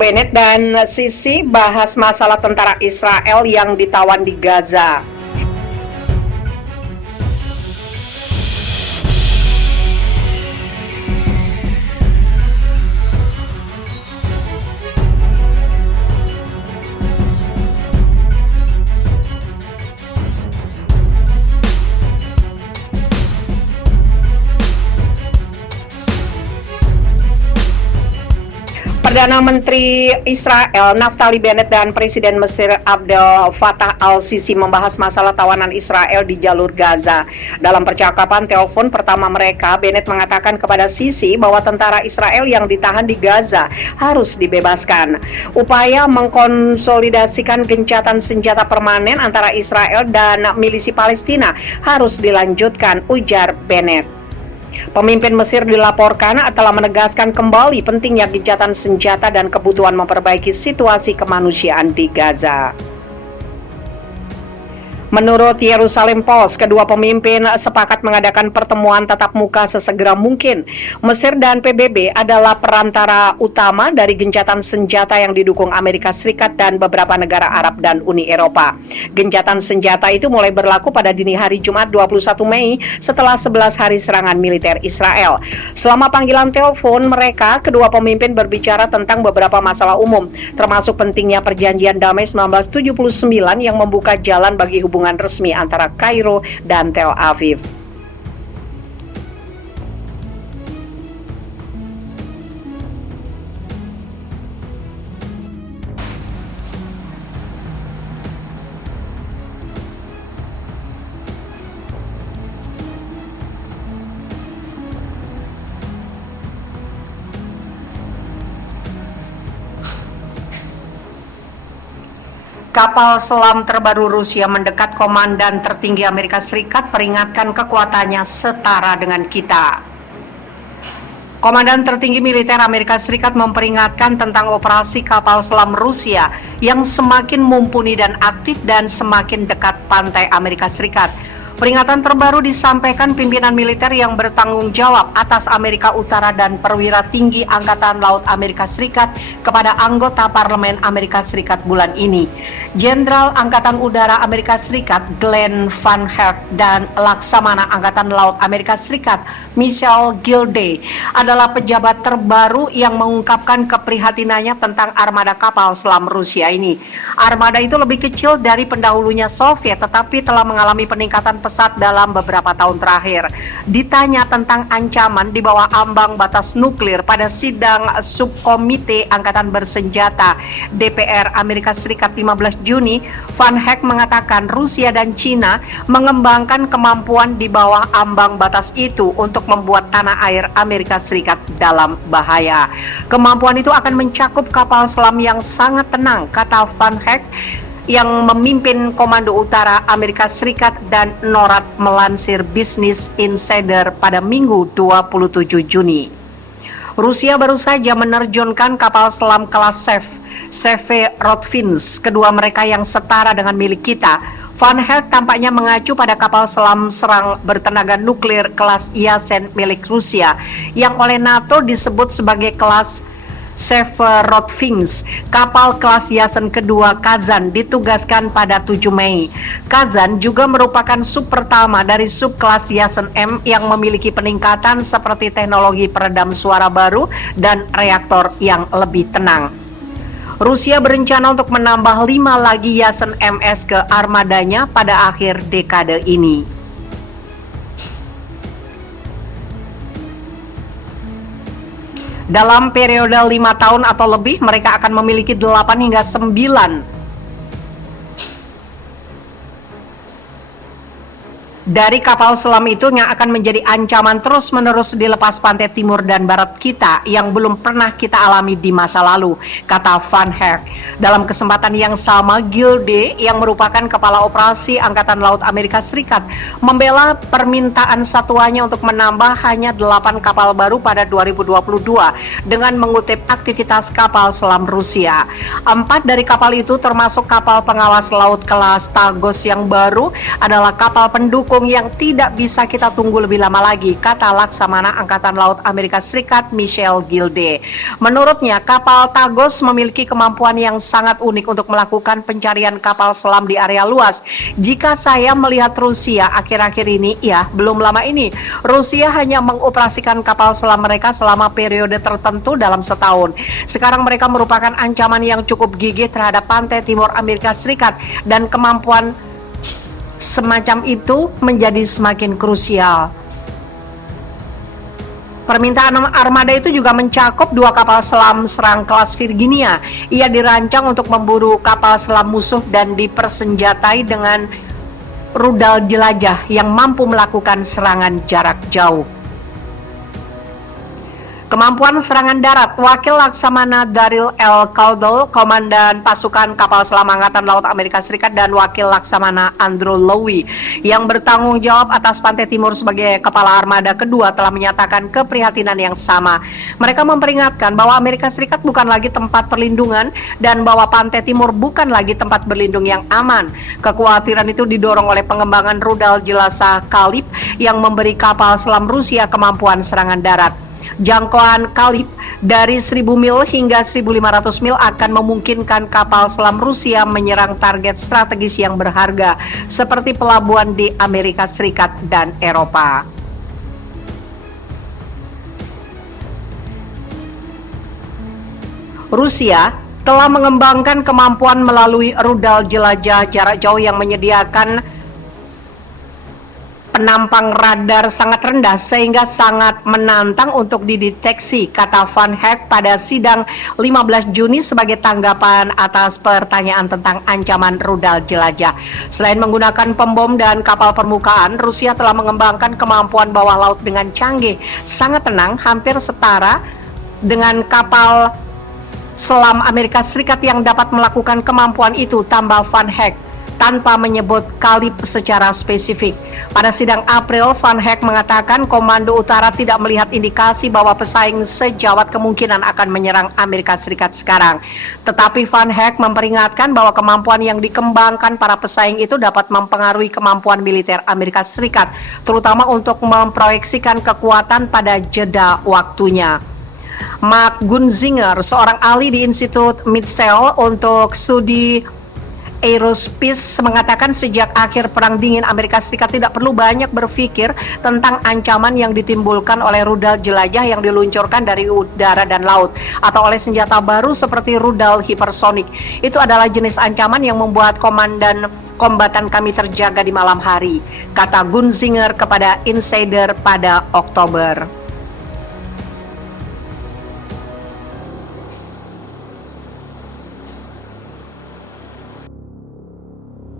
Bennett dan Sisi bahas masalah tentara Israel yang ditawan di Gaza. Perdana Menteri Israel Naftali Bennett dan Presiden Mesir Abdel Fattah al-Sisi membahas masalah tawanan Israel di jalur Gaza. Dalam percakapan telepon pertama mereka, Bennett mengatakan kepada Sisi bahwa tentara Israel yang ditahan di Gaza harus dibebaskan. Upaya mengkonsolidasikan gencatan senjata permanen antara Israel dan milisi Palestina harus dilanjutkan, ujar Bennett. Pemimpin Mesir dilaporkan telah menegaskan kembali pentingnya gencatan senjata dan kebutuhan memperbaiki situasi kemanusiaan di Gaza. Menurut Yerusalem Post, kedua pemimpin sepakat mengadakan pertemuan tatap muka sesegera mungkin. Mesir dan PBB adalah perantara utama dari gencatan senjata yang didukung Amerika Serikat dan beberapa negara Arab dan Uni Eropa. Gencatan senjata itu mulai berlaku pada dini hari Jumat 21 Mei setelah 11 hari serangan militer Israel. Selama panggilan telepon mereka, kedua pemimpin berbicara tentang beberapa masalah umum, termasuk pentingnya perjanjian damai 1979 yang membuka jalan bagi hubungan resmi antara Kairo dan Tel Aviv. Kapal selam terbaru Rusia mendekat. Komandan tertinggi Amerika Serikat peringatkan kekuatannya setara dengan kita. Komandan tertinggi militer Amerika Serikat memperingatkan tentang operasi kapal selam Rusia yang semakin mumpuni dan aktif dan semakin dekat pantai Amerika Serikat. Peringatan terbaru disampaikan pimpinan militer yang bertanggung jawab atas Amerika Utara dan perwira tinggi Angkatan Laut Amerika Serikat kepada anggota Parlemen Amerika Serikat bulan ini. Jenderal Angkatan Udara Amerika Serikat Glenn Van Herk dan Laksamana Angkatan Laut Amerika Serikat Michael Gilday adalah pejabat terbaru yang mengungkapkan keprihatinannya tentang armada kapal selam Rusia ini. Armada itu lebih kecil dari pendahulunya Soviet, tetapi telah mengalami peningkatan pesat dalam beberapa tahun terakhir. Ditanya tentang ancaman di bawah ambang batas nuklir pada sidang subkomite Angkatan Bersenjata DPR Amerika Serikat 15 Juni, Van Herk mengatakan Rusia dan China mengembangkan kemampuan di bawah ambang batas itu untuk membuat tanah air Amerika Serikat dalam bahaya. Kemampuan itu akan mencakup kapal selam yang sangat tenang, kata Van Herk yang memimpin Komando Utara Amerika Serikat dan NORAD melansir Business Insider pada Minggu 27 Juni. Rusia baru saja menerjunkan kapal selam kelas Severodvinsk, kedua mereka yang setara dengan milik kita. Van Herk tampaknya mengacu pada kapal selam serang bertenaga nuklir kelas Yasen milik Rusia yang oleh NATO disebut sebagai kelas Severodvinsk. Kapal kelas Yasen kedua Kazan ditugaskan pada 7 Mei. Kazan juga merupakan sub pertama dari sub kelas Yasen M yang memiliki peningkatan seperti teknologi peredam suara baru dan reaktor yang lebih tenang. Rusia berencana untuk menambah 5 lagi Yasen MS ke armadanya pada akhir dekade ini. Dalam periode 5 tahun atau lebih, mereka akan memiliki 8 hingga 9 dari kapal selam itu yang akan menjadi ancaman terus-menerus di lepas pantai timur dan barat kita yang belum pernah kita alami di masa lalu, kata Van Herk. Dalam kesempatan yang sama, Gilday yang merupakan kepala operasi Angkatan Laut Amerika Serikat membela permintaan satuannya untuk menambah hanya 8 kapal baru pada 2022 dengan mengutip aktivitas kapal selam Rusia. 4 dari kapal itu termasuk kapal pengawas laut kelas Tagos yang baru adalah kapal pendukung pelindung yang tidak bisa kita tunggu lebih lama lagi, kata Laksamana Angkatan Laut Amerika Serikat Michelle Gilde. Menurutnya, kapal Tagos memiliki kemampuan yang sangat unik untuk melakukan pencarian kapal selam di area luas. Jika saya melihat Rusia akhir-akhir ini, ya belum lama ini, Rusia hanya mengoperasikan kapal selam mereka selama periode tertentu dalam setahun. Sekarang mereka merupakan ancaman yang cukup gigih terhadap pantai timur Amerika Serikat dan kemampuan semacam itu menjadi semakin krusial. Permintaan armada itu juga mencakup 2 kapal selam serang kelas Virginia. Ia dirancang untuk memburu kapal selam musuh dan dipersenjatai dengan rudal jelajah yang mampu melakukan serangan jarak jauh. Kemampuan serangan darat. Wakil Laksamana Daryl L. Caldwell, Komandan Pasukan Kapal Selam Angkatan Laut Amerika Serikat, dan Wakil Laksamana Andrew Lowy yang bertanggung jawab atas pantai timur sebagai kepala armada kedua telah menyatakan keprihatinan yang sama. Mereka memperingatkan bahwa Amerika Serikat bukan lagi tempat perlindungan dan bahwa pantai timur bukan lagi tempat berlindung yang aman. Kekhawatiran itu didorong oleh pengembangan rudal jelajah Kalib yang memberi kapal selam Rusia kemampuan serangan darat. Jangkauan Kalib dari 1000 mil hingga 1500 mil akan memungkinkan kapal selam Rusia menyerang target strategis yang berharga seperti pelabuhan di Amerika Serikat dan Eropa. Rusia telah mengembangkan kemampuan melalui rudal jelajah jarak jauh yang menyediakan penampang radar sangat rendah sehingga sangat menantang untuk dideteksi, kata Van Heck pada sidang 15 Juni sebagai tanggapan atas pertanyaan tentang ancaman rudal jelajah. Selain menggunakan pembom dan kapal permukaan, Rusia telah mengembangkan kemampuan bawah laut dengan canggih, sangat tenang, hampir setara dengan kapal selam Amerika Serikat yang dapat melakukan kemampuan itu, tambah Van Heck, tanpa menyebut Kalib secara spesifik. Pada sidang April, Van Heck mengatakan Komando Utara tidak melihat indikasi bahwa pesaing sejawat kemungkinan akan menyerang Amerika Serikat sekarang. Tetapi Van Heck memperingatkan bahwa kemampuan yang dikembangkan para pesaing itu dapat mempengaruhi kemampuan militer Amerika Serikat, terutama untuk memproyeksikan kekuatan pada jeda waktunya. Mark Gunzinger, seorang ahli di Institut Mitchell untuk studi Aerospace, mengatakan sejak akhir Perang Dingin Amerika Serikat tidak perlu banyak berpikir tentang ancaman yang ditimbulkan oleh rudal jelajah yang diluncurkan dari udara dan laut atau oleh senjata baru seperti rudal hipersonik. Itu adalah jenis ancaman yang membuat kombatan kami terjaga di malam hari, kata Gunzinger kepada Insider pada Oktober.